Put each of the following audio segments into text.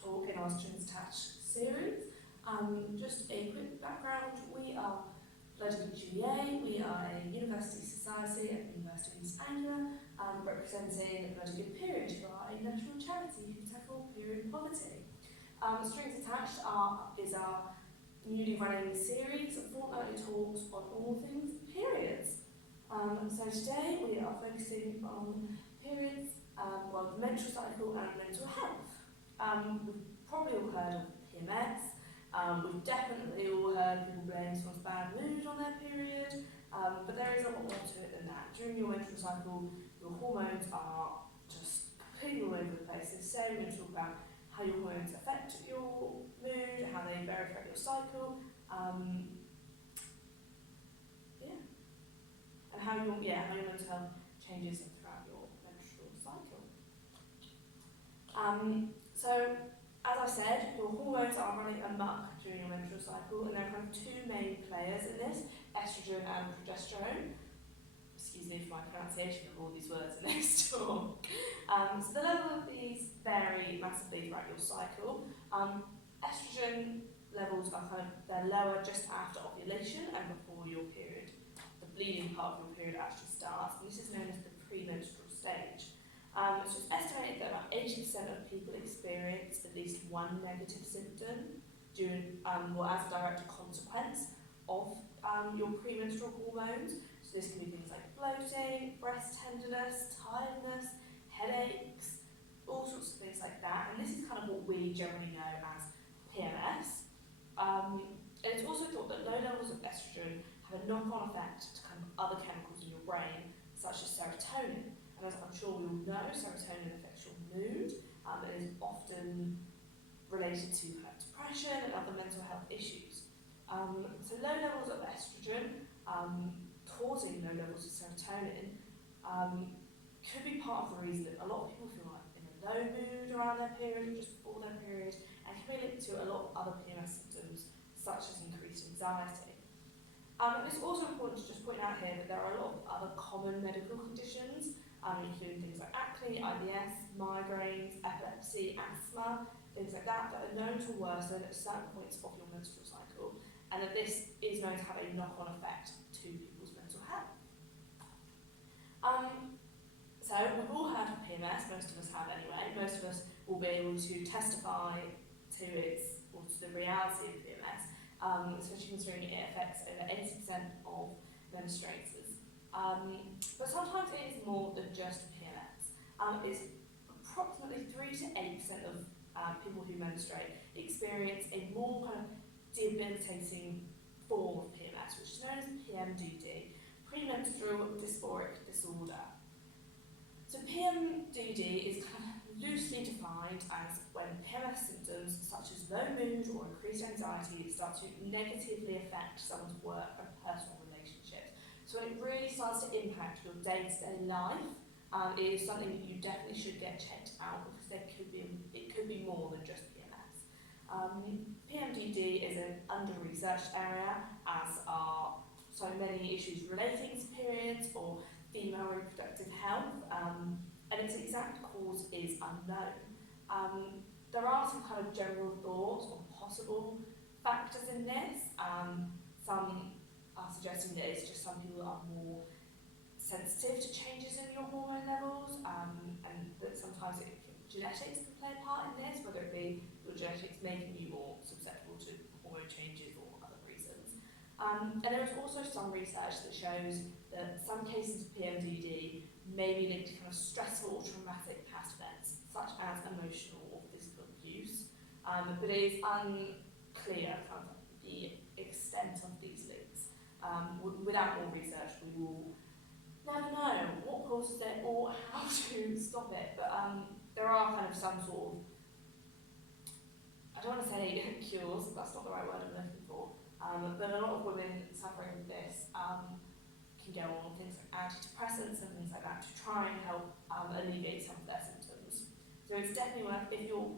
talk in our Strings Attached series. Just a quick background, we are Bloody Good UEA, we are a university society at the University of East Anglia, representing Bloody Good Period, who are a national charity who tackle period poverty. Strings Attached is our newly running series of fortnightly talks on all things periods. So today we are focusing on periods, the menstrual cycle and mental health. We've probably all heard of PMS. We've definitely all heard people blame someone's bad mood on their period, but there is a lot more to it than that. During your menstrual cycle, your hormones are just completely all over the place. So we're going to talk about how your hormones affect your mood, how they vary throughout your cycle, and how your mental health changes throughout your menstrual cycle. So, as I said, your hormones are running amok during your menstrual cycle, and there are kind of two main players in this, estrogen and progesterone. Excuse me for my pronunciation of all these words in this talk. So the level of these vary massively throughout your cycle. Estrogen levels are they're lower just after ovulation and before your period. The bleeding part of your period actually starts, and this is known as the premenstrual stage. So it's estimated that about 80% of people experience at least one negative symptom during, as a direct consequence of your premenstrual hormones. So this can be things like bloating, breast tenderness, tiredness, headaches, all sorts of things like that. And this is kind of what we generally know as PMS. And it's also thought that low levels of estrogen have a knock-on effect to kind of other chemicals in your brain, such as serotonin. And as I'm sure we all know, serotonin affects your mood and is often related to depression and other mental health issues. So low levels of estrogen causing low levels of serotonin could be part of the reason that a lot of people feel like in a low mood around their period or just before their period, and can be linked to a lot of other PMS symptoms such as increased anxiety. It's also important to just point out here that there are a lot of other common medical conditions, including things like acne, IBS, migraines, epilepsy, asthma, things like that are known to worsen at certain points of your menstrual cycle, and that this is known to have a knock-on effect to people's mental health. So we've all heard of PMS, most of us have anyway. Most of us will be able to testify to the reality of PMS, especially considering it affects over 80% of menstruators. But sometimes it is more than just PMS. It's approximately 3 to 8% of people who menstruate experience a more kind of debilitating form of PMS, which is known as PMDD, premenstrual dysphoric disorder. So PMDD is kind of loosely defined as when PMS symptoms such as low mood or increased anxiety start to negatively affect someone's work and personal relationships. So when it really starts to impact your day-to-day life, it is something that you definitely should get checked out because it could be more than just PMS. PMDD is an under-researched area, as are so many issues relating to periods or female reproductive health, and its exact cause is unknown. There are some kind of general thoughts on possible factors in this. Some are suggesting that it's just some people are more sensitive to changes in your hormone levels, and that sometimes genetics can play a part in this, whether it be your genetics making you more susceptible to hormone changes or other reasons. And there is also some research that shows that some cases of PMDD may be linked to kind of stressful or traumatic past events, such as emotional or physical abuse, but it is unclear kind of the extent of these links. Without more research, we will never know what causes it or how to stop it, but there are kind of some sort of, I don't want to say cures, that's not the right word I'm looking for, but a lot of women suffering with this can go on things like antidepressants and things like that to try and help alleviate some of their symptoms. So it's definitely worth, if you're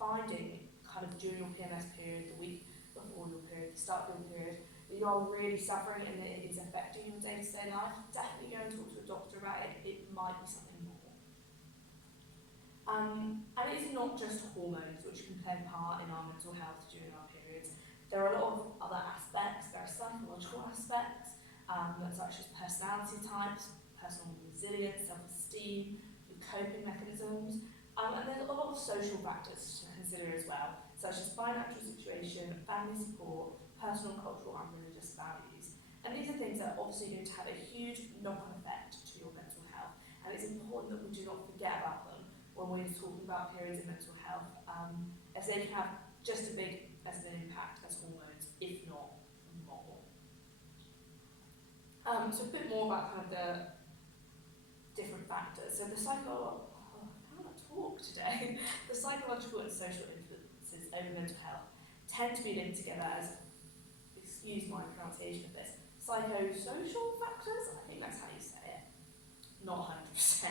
finding kind of during your PMS period, the week before your period, the start of your period, that you are really suffering and that it is affecting your day-to-day life, definitely go and talk to a doctor about it. It might be something more. And it's not just hormones which can play a part in our mental health during our periods. There are a lot of other aspects. There are psychological aspects, such as personality types, personal resilience, self-esteem, your coping mechanisms, and there's a lot of social factors to consider as well, such as financial situation, family support, personal, cultural and religious values. And these are things that are obviously going to have a huge knock-on effect to your mental health, and it's important that we do not forget about them when we're talking about periods of mental health, as they can have just as big as an impact as hormones, if not more. So a bit more about kind of the different factors. So the the psychological and social influences over mental health tend to be linked together as, excuse my pronunciation of this, psychosocial factors. I think that's how you say it. Not 100%.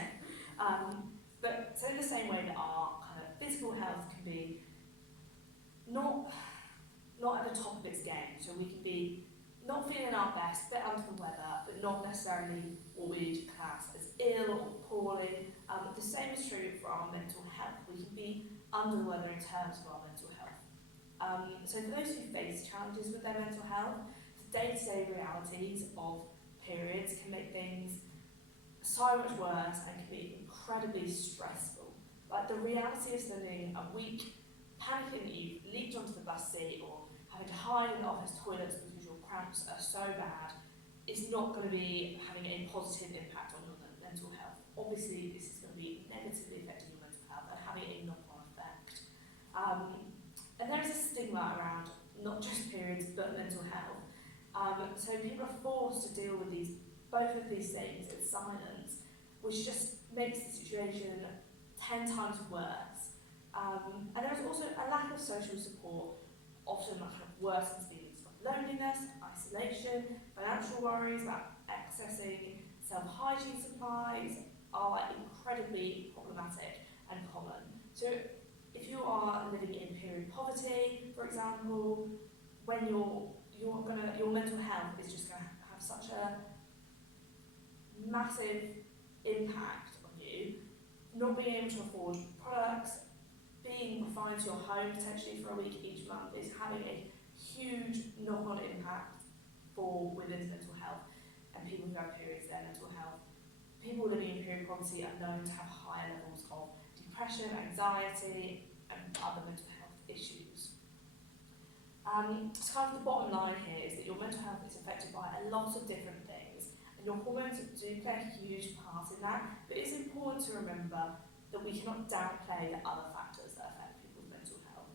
But so in the same way that our kind of physical health can be not at the top of its game, so we can be not feeling our best, a bit under the weather, but not necessarily what we'd class as ill or poorly. The same is true for our mental health. We can be under the weather in terms of our mental health. So for those who face challenges with their mental health, the day-to-day realities of periods can make things so much worse and can be incredibly stressful. Like the reality of spending a week panicking that you've leaked onto the bus seat or having to hide in the office toilets because your cramps are so bad is not going to be having a positive impact on your mental health. Obviously, this is going to be negatively affecting your mental health and having a knock-on effect. And there is a stigma around not just periods but mental health. So people are forced to deal with both of these things in silence, which just makes the situation 10 times worse. And there is also a lack of social support, often kind of worsens feelings of loneliness, isolation, financial worries about accessing self-hygiene supplies are incredibly problematic and common. So if you are living in period poverty, for example, when your mental health is just going to have such a massive impact on you, not being able to afford products, being confined to your home potentially for a week each month is having a huge knock-on impact for women's mental health and people who have periods, their mental health. People living in period poverty are known to have higher levels of depression, anxiety and other mental health issues. So kind of the bottom line here is that your mental health is affected by a lot of different things, and your hormones do play a huge part in that, but it's important to remember that we cannot downplay the other factors that affect people's mental health.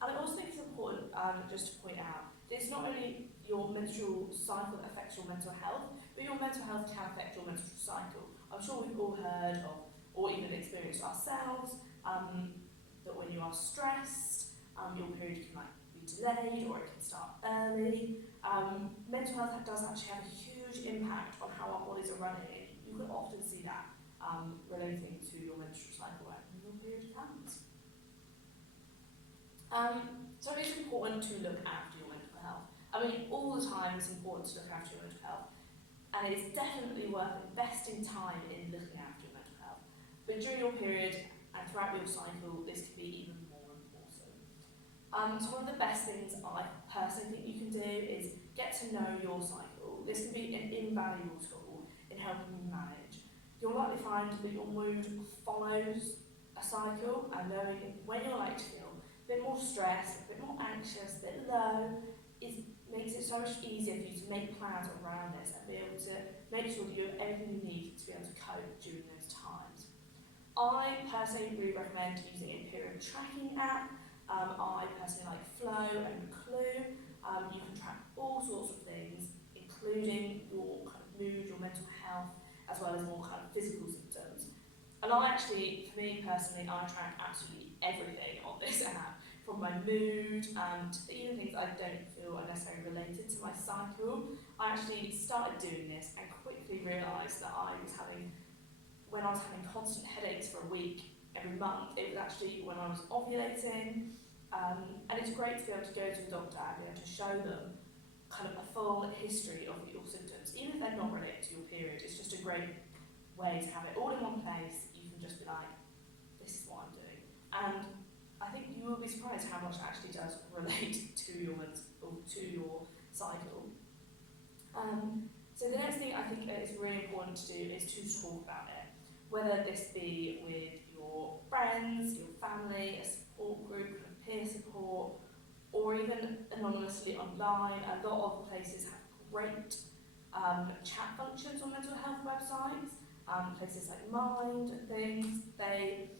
And I also think it's important just to point out that it's not only your menstrual cycle that affects your mental health, but your mental health can affect your menstrual cycle. I'm sure we've all heard of, or even experienced ourselves, that when you are stressed, your period can be delayed or it can start early. Mental health does actually have a huge impact on how our bodies are running. You can often see that relating to your menstrual cycle when your period comes. So it's important to look after your mental health. I mean, all the time it's important to look after your mental health, and it's definitely worth investing time in looking after your mental health. But during your period and throughout your cycle, this can be even more important. So one of the best things I personally think you can do is get to know your cycle. This can be an invaluable tool in helping you manage. You'll likely find that your mood follows a cycle, and knowing when you're likely to feel a bit more stressed, a bit more anxious, a bit low, makes it so much easier for you to make plans around this and be able to make sure that you have everything you need to be able to cope during those times. I personally really recommend using a period tracking app. I personally like Flow and Clue. You can track all sorts of things, including your kind of mood, your mental health, as well as more kind of physical symptoms. And for me personally, I track absolutely everything on this app, from my mood and even things I don't feel are necessarily related to my cycle. I actually started doing this and quickly realised that when I was having constant headaches for a week every month, it was actually when I was ovulating. And it's great to be able to go to a doctor and be able to show them kind of a full history of your symptoms, even if they're not related to your period. It's just a great way to have it all in one place. You can just be like, this is what I'm doing. And I think you will be surprised how much it actually does relate to your cycle. So the next thing I think is really important to do is to talk about it, whether this be with your friends, your family, a support group, peer support, or even anonymously online. A lot of places have great chat functions on mental health websites. Places like Mind and things, they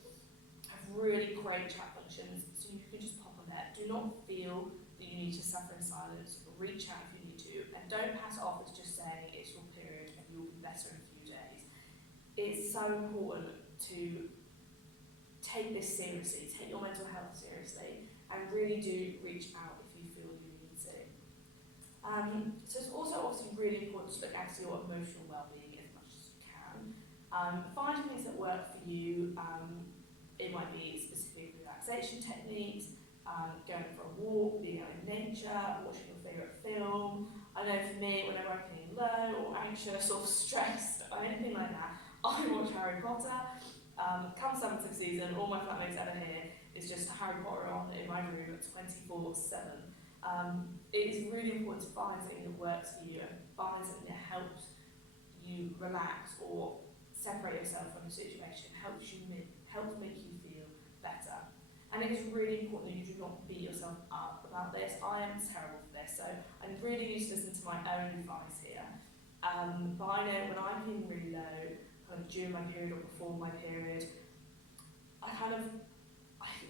have really great chat functions, so you can just pop on there. Do not feel that you need to suffer in silence. Reach out if you need to, and don't pass it off as just saying it's your period and you'll be better in a few days. It's so important to take this seriously, take your mental health seriously, and really do reach out if you feel you need to. So it's also obviously really important to look after your emotional well-being as much as you can. Find things that work for you. It might be specific relaxation techniques, going for a walk, being out in nature, watching your favourite film. I know for me, whenever I'm feeling low or anxious or stressed or anything like that, I watch Harry Potter. Come summer season, all my flatmates ever hear is just Harry Potter on in my room 24/7. It is really important to find something that works for you and find something that helps you relax or separate yourself from the situation, helps make you feel better. And it is really important that you do not beat yourself up about this. I am terrible for this, so I'm really used to listening to my own advice here. But I know when I'm feeling really low, kind of during my period or before my period, I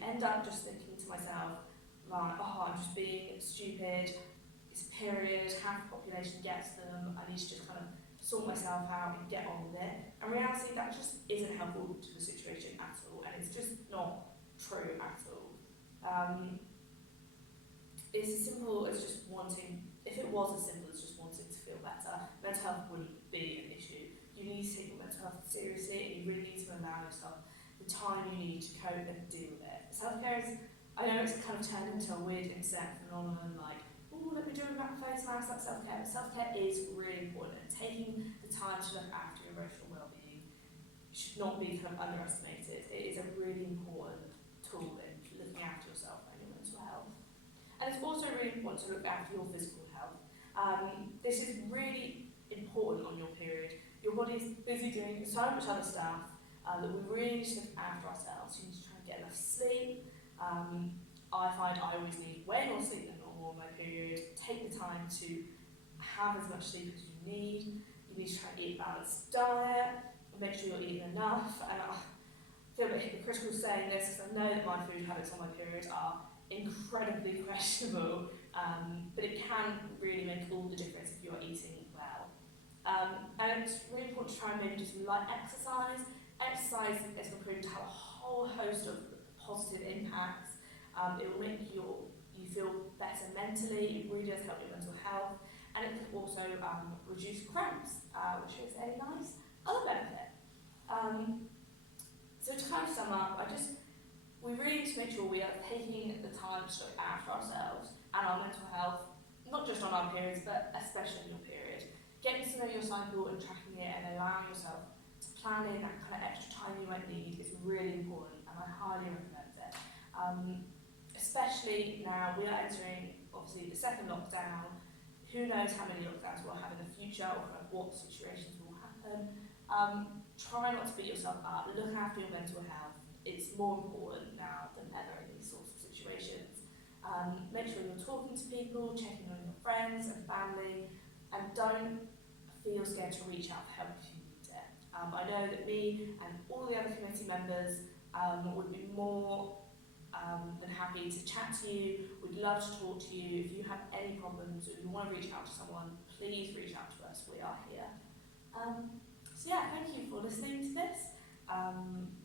end up just thinking to myself, like, oh, I'm just being stupid, it's a period, half the population gets them, I need to just kind of sort myself out and get on with it. And in reality, that just isn't helpful to the situation at all, and it's just not true at all. It's as simple as just wanting, if it was as simple as just wanting to feel better, mental health wouldn't be an issue. You need to take your mental health seriously, and you really need to allow yourself the time you need to cope and deal with it. Self-care is, I know it's kind of turned into a weird exec phenomenon, like, oh, let me do about face mask, that's self-care. But self-care is really important, and taking the time to look after your emotional well-being should not be kind of underestimated. It is a really important tool in looking after yourself and your mental health. And it's also really important to look after your physical health. This is really important on your period. Your body is busy doing so much other stuff that we really need to look after ourselves. You need to try and get enough sleep. I find I always need way more sleep than normal on my period. Take the time to have as much sleep as you need. You need to try and eat a balanced diet. Make sure you're eating enough. And I feel a bit hypocritical saying this because I know that my food habits on my period are incredibly questionable, but it can really make all the difference if you're eating well. And it's really important to try and maybe do some light exercise. Exercise has been proven to have a whole host of positive impacts. It will make you feel better mentally, it really does help your mental health, and it can also reduce cramps, which is a nice other benefit. So to kind of sum up, we really need to make sure we are taking the time to look after ourselves and our mental health, not just on our periods, but especially in your period. Getting to know your cycle and tracking it and allowing yourself to plan in that kind of extra time you might need is really important, and I highly recommend it. Especially now we are entering, obviously, the second lockdown. Who knows how many lockdowns we'll have in the future or kind of what situations will happen. Try not to beat yourself up. Look after your mental health. It's more important now than ever in these sorts of situations. Make sure you're talking to people, checking on your friends and family, and don't feel scared to reach out for help if you need it. I know that me and all the other committee members would be more than happy to chat to you. We'd love to talk to you. If you have any problems or you want to reach out to someone, please reach out to us. We are here. So yeah, thank you for listening to this.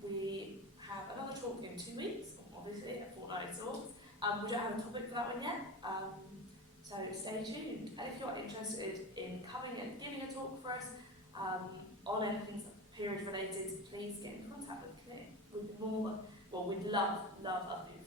We have another talk in 2 weeks, obviously, a fortnightly talk. We don't have a topic for that one yet, so stay tuned. And if you're interested in coming and giving a talk for us on anything period related, please get in contact with me. We'd love other people